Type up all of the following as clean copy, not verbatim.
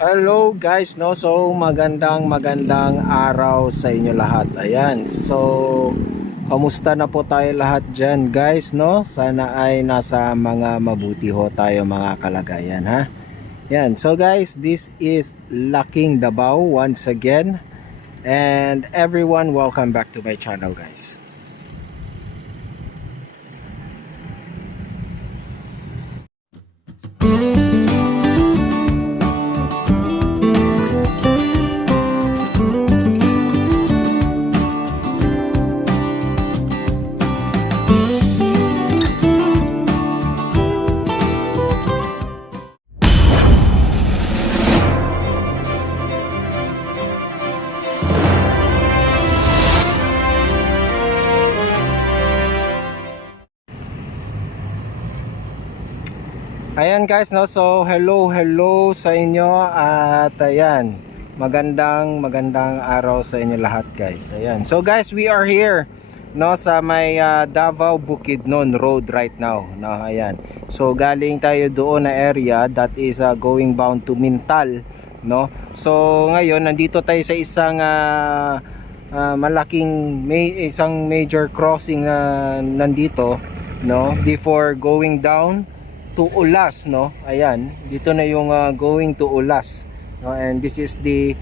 Hello guys, no? So magandang araw sa inyo lahat. Ayan. So kamusta na po tayo lahat diyan, guys, no? Sana ay nasa mga mabuti ho tayo mga kalagayan, ha? Yan. So guys, this is Laking Davao once again. And everyone, welcome back to my channel, guys. Ayan guys, no? So hello sa inyo at ayan, magandang araw sa inyo lahat, guys. Ayan. So guys, we are here, no, sa may Davao Bukidnon Road right now, no? Ayan. So galing tayo doon na area that is going bound to Mintal, no? So ngayon nandito tayo sa isang isang major crossing nandito, no, before going down to Ulas, no. Ayan, dito na yung going to Ulas, no, and this is the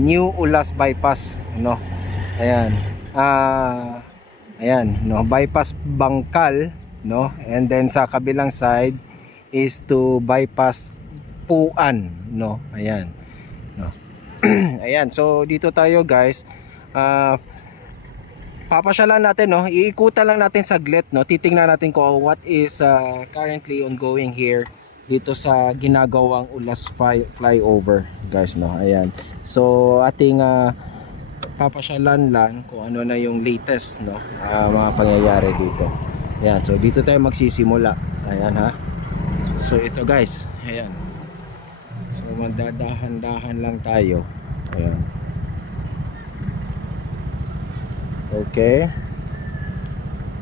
new Ulas bypass, no. Ayan, ayan, no, bypass Bangkal, no, and then sa kabilang side is to bypass Puan, no. Ayan, no. Ayan, so dito tayo, guys. Papasyalan natin, no, iikutan lang natin saglit, no, titingnan natin kung what is currently ongoing here dito sa ginagawang Ulas flyover, guys, no. Ayan, so ating papasyalan lang kung ano na yung latest, no, mga pangyayari dito. Ayan, so dito tayo magsisimula. Ayan, ha, so ito, guys, ayan, so magdadahan-dahan lang tayo. Ayan. Okay,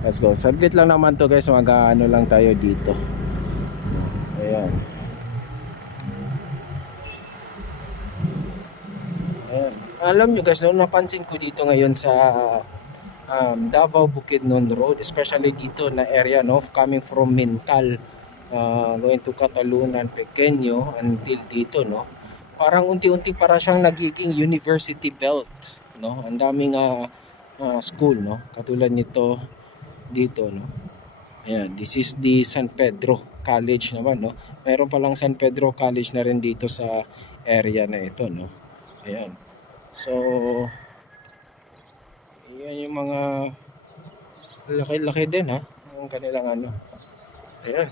let's go. Saglit lang naman to, guys. Mag-ano lang tayo dito. Ayan. Ayan. Alam nyo, guys, no, napansin ko dito ngayon sa Davao Bukidnon Road, especially dito na area, no, coming from Mintal, going to Catalunan, Pequeño until dito, no, parang unti-unti para siyang nagiging university belt, no. Ang daming school, no, katulad nito dito, no. Ayan, this is the San Pedro College naman, no. Meron palang San Pedro College na rin dito sa area na ito, no. Ayan, so ayan yung mga laki-laki din, ha, ang kanilang ano. Ayan,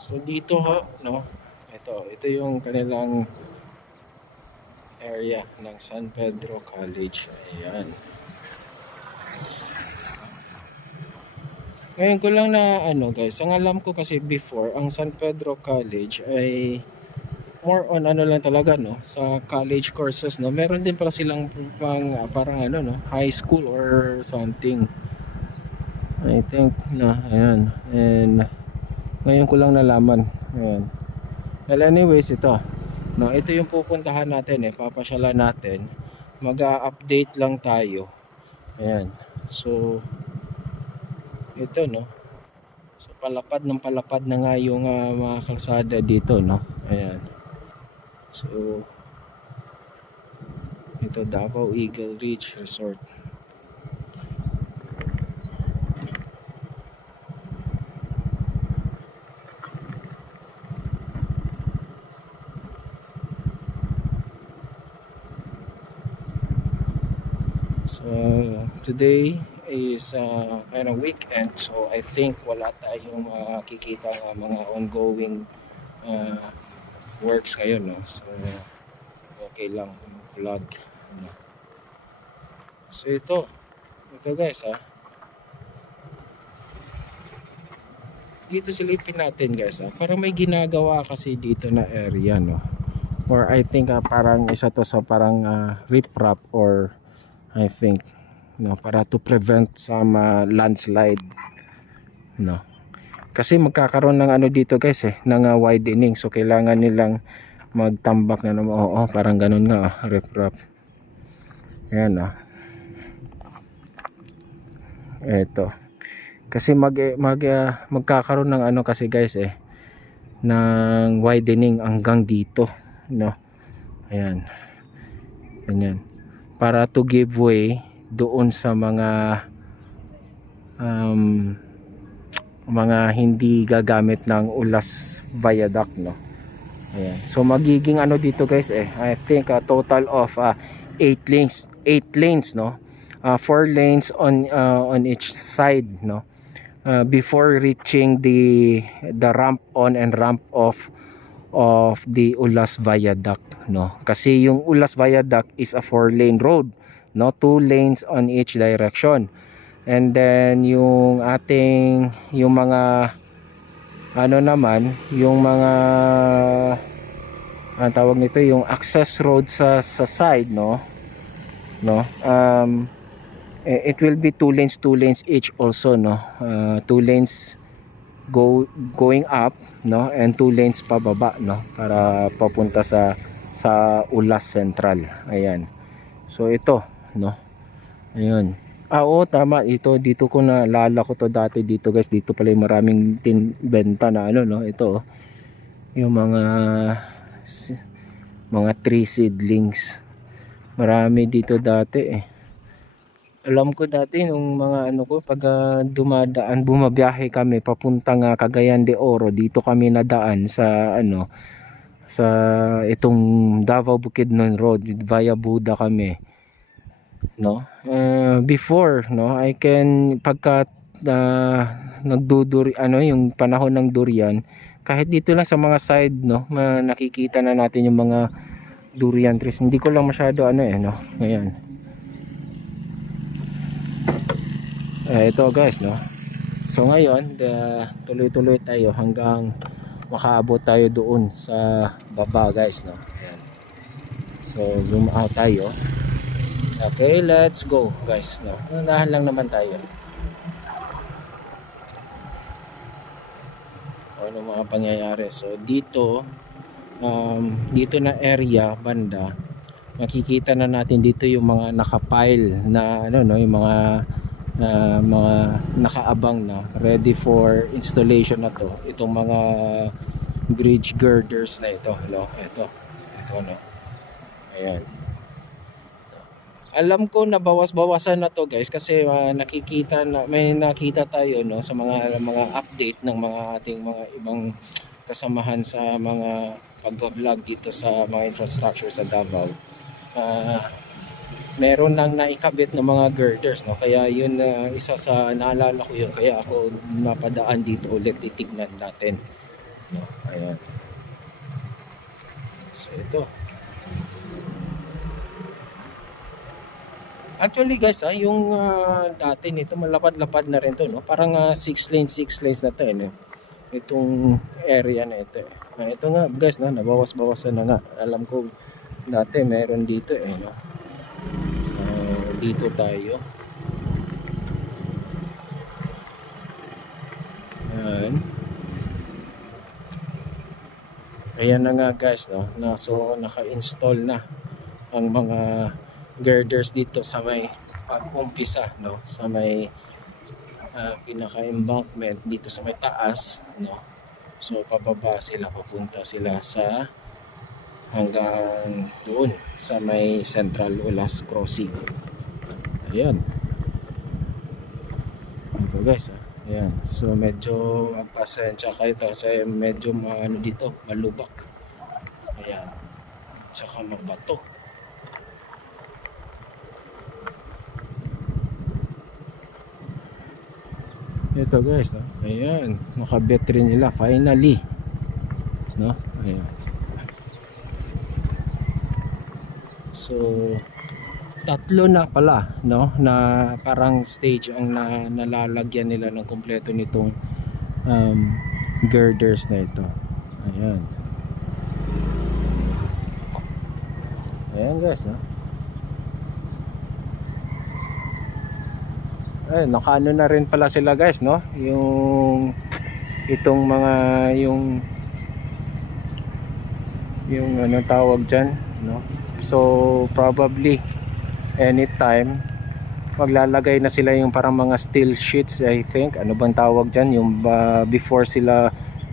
so dito, ha, no, ito yung kanilang area ng San Pedro College. Ayan. Ngayon ko lang na ano, guys, ang alam ko kasi before, ang San Pedro College ay more on ano lang talaga, no, sa college courses, no. Meron din pala silang parang ano, no, high school or something, I think, na, ayan. And ngayon ko lang nalaman. Ayan. Well, anyways, ito, no, ito yung pupuntahan natin, papasyalan natin. Mag-update lang tayo. Ayan. So ito, no. So palapad na nga yung mga kalsada dito, no. Ayan. So ito, Davao Eagle Ridge Resort. So today is kind of weekend, so I think wala tayong kikita mga ongoing works ngayon, no. So okay lang vlog, no. So ito guys, dito silipin natin, guys, para may ginagawa kasi dito na area, no, or I think parang isa to sa parang riprap, or I think, no, para to prevent some landslide, no. Kasi magkakaroon ng ano dito, guys, ng widening, so kailangan nilang magtambak na naman. Oo, parang ganun nga, riprap. Ayan eto. Kasi magkakaroon ng ano kasi guys ng widening hanggang dito, no? Ayan. Ganyan. Para to give way doon sa mga hindi gagamit ng Ulas Viaduct, no? Ayan. So magiging ano dito guys I think a total of 8 lanes, no? 4 lanes on each side, no? Before reaching the ramp on and ramp off of the Ulas Viaduct, no? Kasi yung Ulas Viaduct is a 4-lane road, no? 2 lanes on each direction. And then yung mga ano naman, yung mga ang tawag nito, yung access road sa side, no? It will be 2 lanes each also, no? 2 lanes going up, no, and 2 lanes pababa, no, para papunta sa Ulas Central. Ayan. So ito, no. Ayun. Oo, tama. Dito ko naalala ko to dati dito guys. Dito pala yung maraming benta na ano, no. Ito yung mga tree seedlings. Marami dito dati Alam ko dati nung mga ano ko pag bumabiyahe kami papuntang Cagayan de Oro, dito kami nadaan sa sa itong Davao Bukidnon Road via Buda kami, no? Before, no, I can pagka yung panahon ng durian, kahit dito lang sa mga side, no, nakikita na natin yung mga durian trees. Hindi ko lang masyado no. Ayan. Ito guys, no. So ngayon, tuloy-tuloy tayo hanggang makaabot tayo doon sa baba guys, no. Ayan. So zoom out tayo. Okay, let's go guys, no. Unahan lang naman tayo. Ano mga pangyayari. So dito na area banda, makikita na natin dito yung mga nakapile na yung mga nakaabang na ready for installation na to. Itong mga bridge girders na ito, no? Ito no. Ayan. Alam ko na bawas-bawasan na to guys kasi may nakita tayo, no, sa mga update ng mga ating mga ibang kasamahan sa mga pag-vlog dito sa mga infrastructure sa Davao. Meron nang naikabit ng mga girders, no, kaya yun isa sa naalala ko yun, kaya ako napadaan dito ulit, titignan natin, no. Ayan. So ito actually guys yung dati nito malapad-lapad na rin to, no, parang 6 lanes na to no? Itong area na ito ito nga guys, no, nabawas-bawasan na nga. Alam ko dati meron dito no. So dito tayo. Ayan na nga guys, no. So naka-install na ang mga girders dito sa may pag-umpisa, no, sa may pinaka-embankment dito sa may taas, no. So pababa sila, papunta sila sa hanggang doon sa may Central Ulas Crossing. Ayan. Ito guys, ayan. So medyo magpasensya kayo kasi medyo dito, malubak. Ayan. Tsaka mabato. Ito guys, no? Ayan, nakabit rin nila finally, no? Ayan. So tatlo na pala, no, na parang stage ang nalalagyan nila ng kompleto nitong girders na ito. Ayan. Ayan guys, no? Nakaano na rin pala sila guys, no, yung itong mga yung yung ano tawag dyan, no? So probably anytime maglalagay na sila yung parang mga steel sheets, I think. Ano bang tawag dyan? Yung before sila,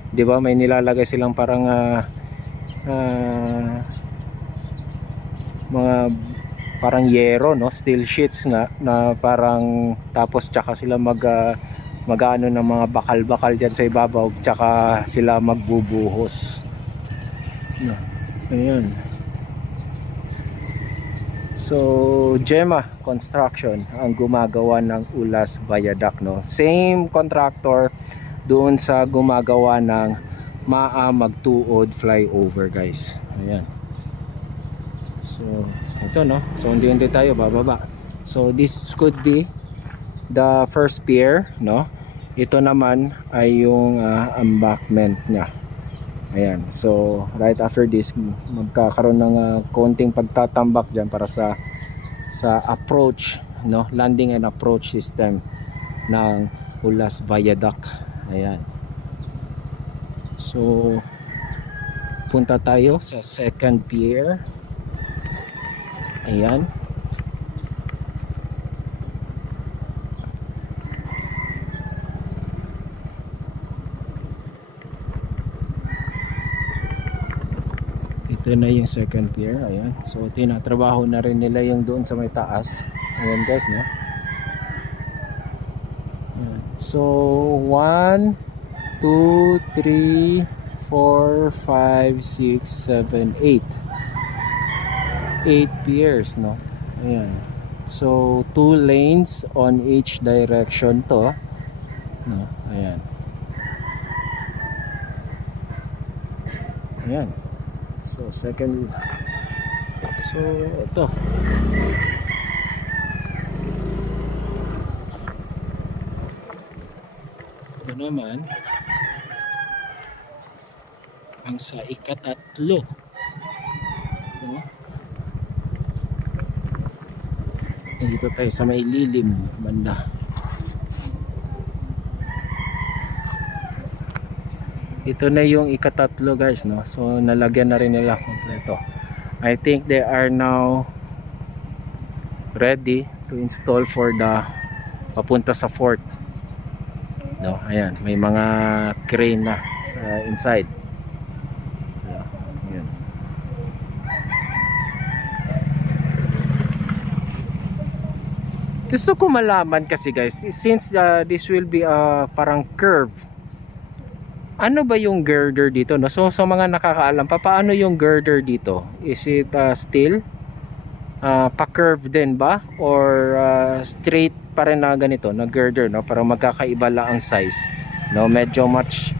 di ba, may nilalagay silang parang ah, mga parang yero, no? Steel sheets nga na parang, tapos tsaka sila mag-ano ng mga bakal-bakal dyan sa ibabaw, tsaka sila magbubuhos, no? Ayan. So Gemma Construction ang gumagawa ng Ulas Viaduct, no? Same contractor doon sa gumagawa ng Maa Magtuod flyover, guys. Ayan. So ito, no? So hindi tayo bababa. So this could be the first pier, no? Ito naman ay yung embankment niya. Ayan. So right after this magkakaroon ng konting pagtatambak diyan para sa approach, no? Landing and approach system ng Ulas Viaduct. Ayan. So punta tayo sa second pier. Ayan. Ito na yung second pier. Ayan. So tinatrabaho na rin nila yung doon sa may taas. Ayan, guys, no? Ayan. So 1 2 3 4 5 6 7 8 piers, no? Ayan. So 2 lanes on each direction to, no? Ayan. Ayan. So second, so ito naman ang sa ikatatlo, no? Dito tayo sa may lilim banda. Ito na yung ikatatlo, guys, no? So nalagyan na rin nila kompleto. I think they are now ready to install for the papunta sa fort, no? Ayan, may mga crane na sa inside. Ayan. Gusto ko malaman kasi, guys, since this will be parang curve, ano ba yung girder dito, no? So sa mga nakakaalam, paano yung girder dito? Is it steel? Pa-curve din ba? Or straight pa rin na ganito, na girder, no? Para magkakaiba lang ang size, no? Medyo much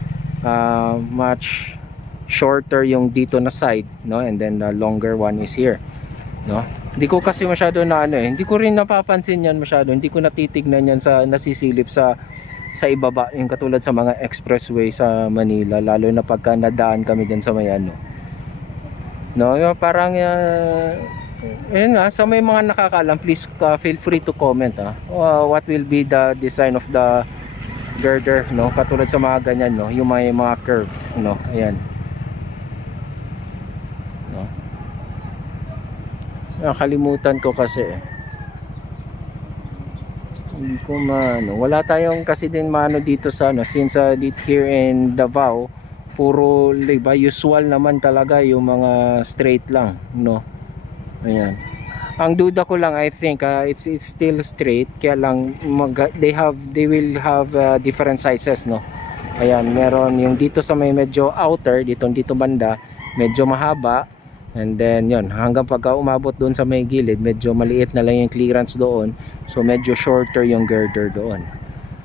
shorter yung dito na side, no? And then the longer one is here, no? Hindi ko kasi masyado na hindi ko rin napapansin yan masyado. Hindi ko natitignan yan sa nasisilip sa ibaba, yung katulad sa mga expressway sa Manila, lalo na pagka nadaan kami dyan sa may no, parang yun nga, sa may mga nakakaalam, please feel free to comment what will be the design of the girder, no, katulad sa mga ganyan, no, yung may mga curve, no, ayan, no, nakalimutan ko kasi hindi ko wala tayong kasi din dito sa since dito here in Davao, puro diba, usual naman talaga yung mga straight lang, no? Ayan. Ang duda ko lang, I think it's still straight, kaya lang they will have different sizes, no? Ayan, meron yung dito sa may medyo outer, dito banda, medyo mahaba. And then yun, hanggang pagka umabot doon sa may gilid, medyo maliit na lang yung clearance doon. So medyo shorter yung girder doon.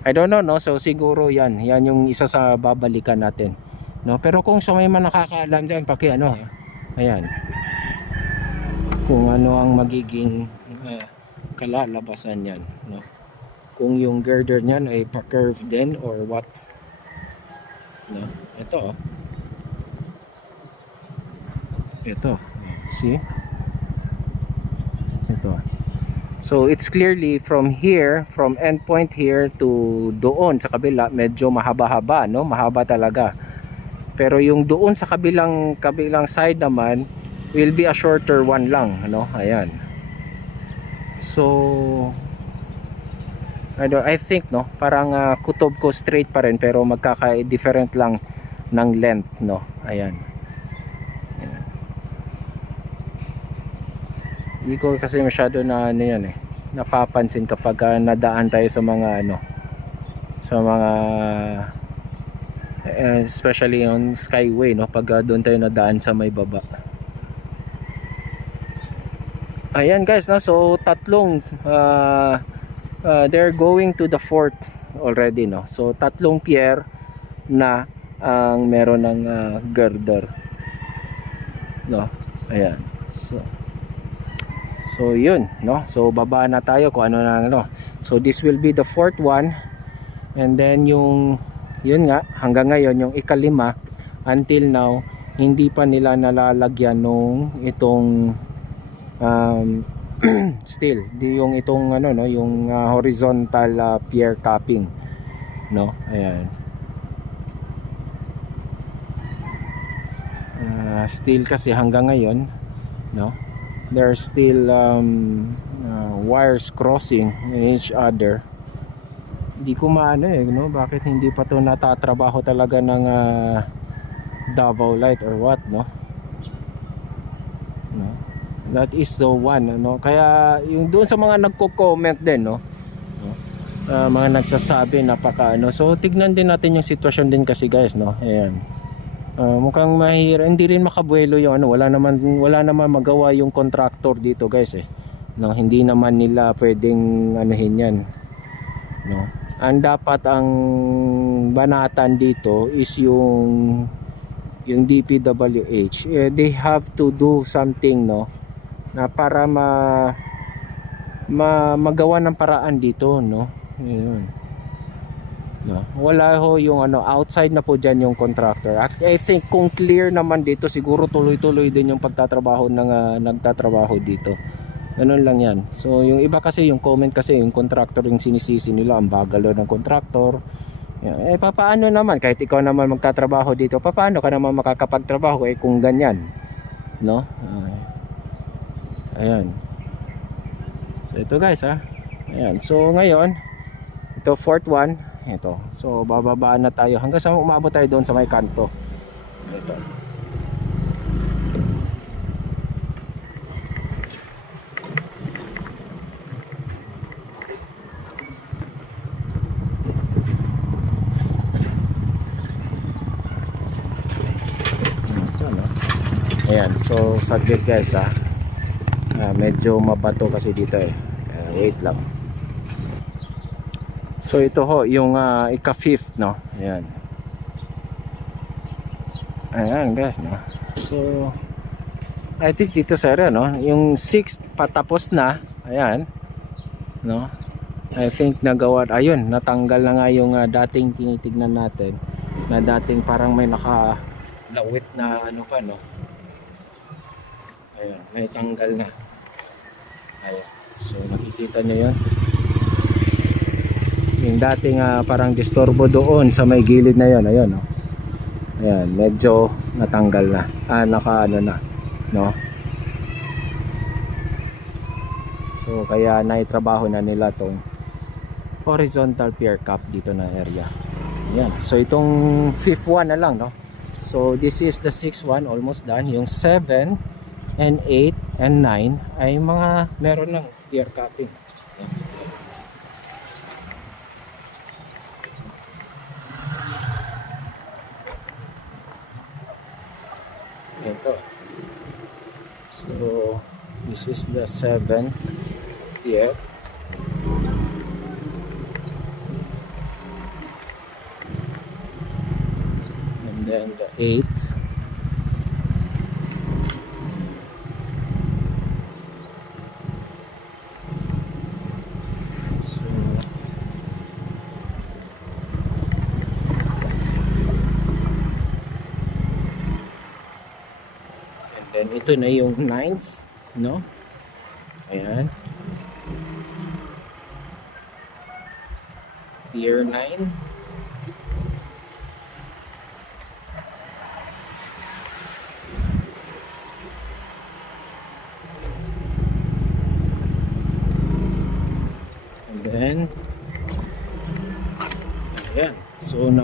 I don't know, no? So siguro yan yung isa sa babalikan natin, no? Pero kung sa may nakakaalam dyan, ayan, kung ano ang magiging kalalabasan yan, no? Kung yung girder nyan ay pa-curve din or what, no? Ito, see? Ito. So it's clearly from here, from endpoint here to doon sa kabila, medyo mahaba-haba, no? Mahaba talaga. Pero yung doon sa kabilang side naman will be a shorter one lang, ano? Ayan. So I think, no, parang kutob ko straight pa rin pero magkaka-different lang ng length, no. Ayan. Ayan. Hindi ko kasi masyado na ano yan napapansin kapag nadaan tayo sa mga ano, sa mga especially on Skyway, no, pag doon tayo nadaan sa may baba. Ayan guys, no, so tatlong they're going to the fourth already, no. So tatlong pier na ang meron ng girder, no. Ayan. So yun, no. So baba na tayo kung ano na ano. So this will be the fourth one. And then yung yun nga hanggang ngayon yung ikalima until now hindi pa nila nalalagyan nung itong still yung itong ano, no, yung horizontal pier capping, no. Ayan. Still kasi hanggang ngayon, no, there are still wires crossing in each other. Hindi ko maano no, bakit hindi pa to natatrabaho talaga ng Davao Light or what, no. No, that is the one, no. Kaya yung doon sa mga nagko-comment din, no, mga nagsasabi napaka ano, so tignan din natin yung sitwasyon din kasi guys, no. Ayan. Mukhang mahirap, hindi rin makabuelo yung ano, wala naman magawa yung contractor dito guys no, hindi naman nila pwedeng anuhin yan, no. Ang dapat ang banatan dito is yung DPWH, they have to do something, no, na para magawa ng paraan dito, no. Yun. No, wala ho yung ano, outside na po dyan yung contractor. I think kung clear naman dito siguro tuloy-tuloy din yung pagtatrabaho ng nagtatrabaho dito. Ganun lang yan. So yung iba kasi yung comment kasi yung contractor yung sinisisi nila, ang bagalo ng contractor. Paano naman kahit ikaw naman magtatrabaho dito, paano ka naman makakapagtrabaho kung ganyan, no? Ayan. So ito guys ayan. So ngayon ito fourth one. Ito. So bababaan na tayo hanggang sa umabot tayo doon sa may kanto. Ito. Ito, no? Ayan, so saglit guys medyo mabato kasi dito wait lang. So ito ho yung ika-fifth, no. Ayan. Ayan guys, no. So I think dito sa area, no, yung 6th patapos na. Ayan, no. I think nagawa, ayun, natanggal na nga yung dating tinitignan natin na dating parang may nakalawit na ano pa, no. Ayan, may tanggal na. Ayan. So nakikita nyo yun, yung dating parang disturbo doon sa may gilid na yon. Ayun, no. Ayan, medyo natanggal na, naka ano na, no. So kaya naitrabaho na nila tong horizontal pier cap dito na area. Ayan, so itong 5th one na lang, no. So this is the 6th one, almost done. Yung 7 and 8 and 9 ay mga meron ng pier capping. Ito. So this is the 7th pier. And then the 8th. Then ito na yung 9th, no. Ayan, pier 9.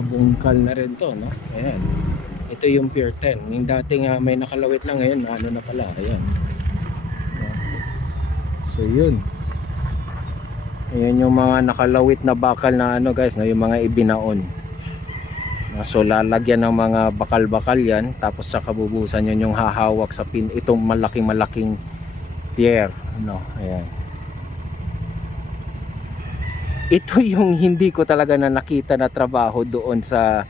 nabungkal na rin to, no? Ayan. Ito yung Pier 10. Yung dating may nakalawit lang, ngayon ano na pala. Ayan. So yun. Ayan yung mga nakalawit na bakal na ano guys, no? Yung mga ibinaon. So lalagyan ng mga bakal-bakal yan, tapos sa kabubusan yun yung hahawak sa itong malaking pier, no? Ayan. Ito yung hindi ko talaga na nakita na trabaho doon sa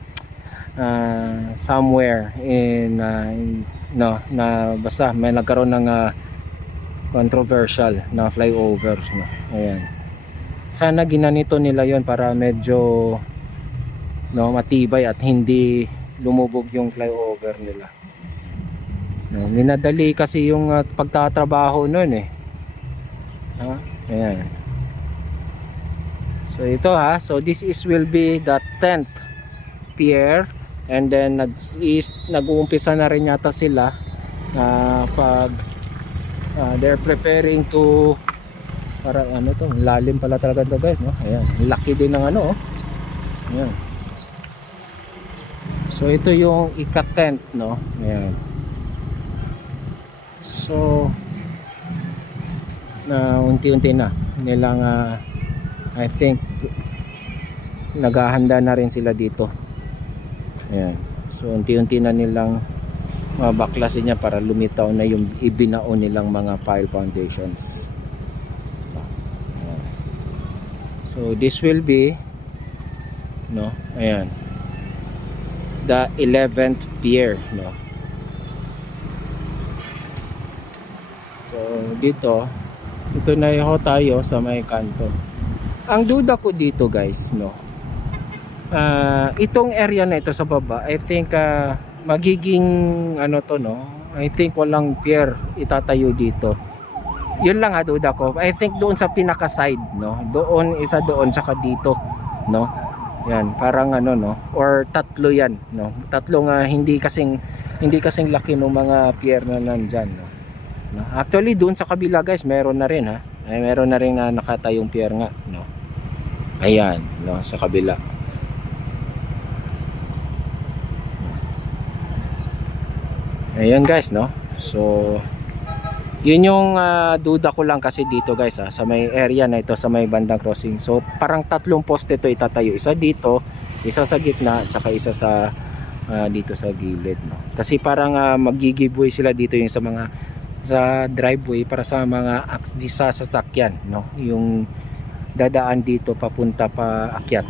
somewhere in no, na basta may nagkaroon ng controversial na flyover, no? Ayan. Sana ginanito nila yon para medyo no, matibay at hindi lumubog yung flyover nila. No, ninadali kasi yung pagtatrabaho noon eh. Ha? Ayan. So ito so this will be the 10th pier, and then nag-uumpisa na rin yata sila pag they're preparing to, parang ano to, lalim pala talaga to guys, no? Ayan, laki din ng ano, ayan. So ito yung ika-10th, no? Ayan. So unti-unti na nilang I think naghahanda na rin sila dito. Ayan. So unti-unti na nilang baklasin niya para lumitaw na yung ibinao nilang mga pile foundations. Ayan. So this will be, no, ayan, the 11th pier, no. So dito, ito na yung tayo sa may kanto. Ang duda ko dito guys, no, itong area na ito sa baba, I think magiging ano to, no, I think walang pier itatayo dito. Yun lang duda ko. I think doon sa pinaka side, no, doon isa, doon saka dito, no. Yan, parang ano, no, or tatlo yan, no, tatlong hindi kasing laki ng mga pier na nandyan, no. No, actually doon sa kabila guys meron na rin meron na rin na nakatayong pier nga, no. Ayan, no, sa kabila. Ayan guys, no. So yun yung duda ko lang kasi dito guys, sa may area na ito, sa may bandang crossing. So parang tatlong poste ito itatayo, isa dito, isa sa gitna, at saka isa sa dito sa gilid, no. Kasi parang magigiveaway sila dito yung sa driveway para sa mga sasakyan, no, yung dadaan dito papunta pa akyat,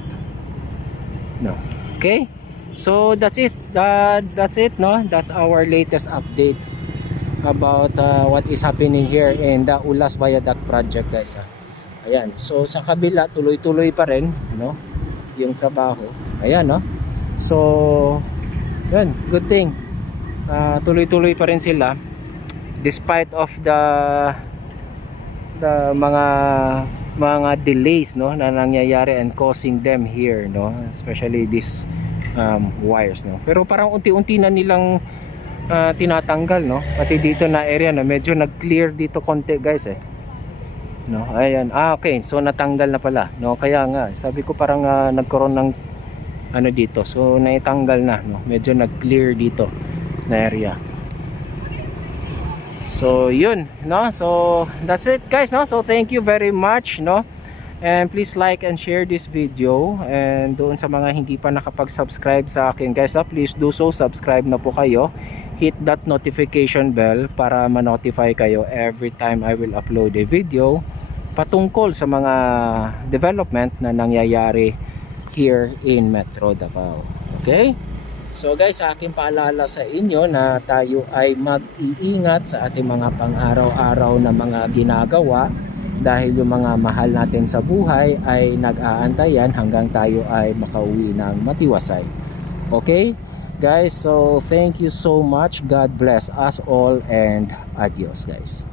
no. Okay, so that's it, no. That's our latest update about what is happening here in the Ulas Viaduct project guys. Ayan, so sa kabila tuloy-tuloy pa rin, no, yung trabaho. Ayan, no. So yun, good thing tuloy-tuloy pa rin sila despite of the mga delays, no, na nangyayari and causing them here, no, especially this wires, no. Pero parang unti-unti na nilang tinatanggal, no, pati dito na area na medyo nag-clear dito konti guys, no. Ayan, okay, so natanggal na pala, no. Kaya nga sabi ko parang nagkaroon ng ano dito, so naitanggal na, no, medyo nag-clear dito na area. So yun, no, so that's it guys, no. So thank you very much, no, and please like and share this video, and doon sa mga hindi pa nakapag-subscribe sa akin guys, please do so, subscribe na po kayo, hit that notification bell para ma-notify kayo every time I will upload a video patungkol sa mga development na nangyayari here in Metro Davao. Okay, so guys, sa aking paalala sa inyo na tayo ay mag-iingat sa ating mga pang-araw-araw na mga ginagawa, dahil yung mga mahal natin sa buhay ay nag-aantayan hanggang tayo ay makauwi ng matiwasay. Okay guys, so thank you so much, God bless us all, and adios guys.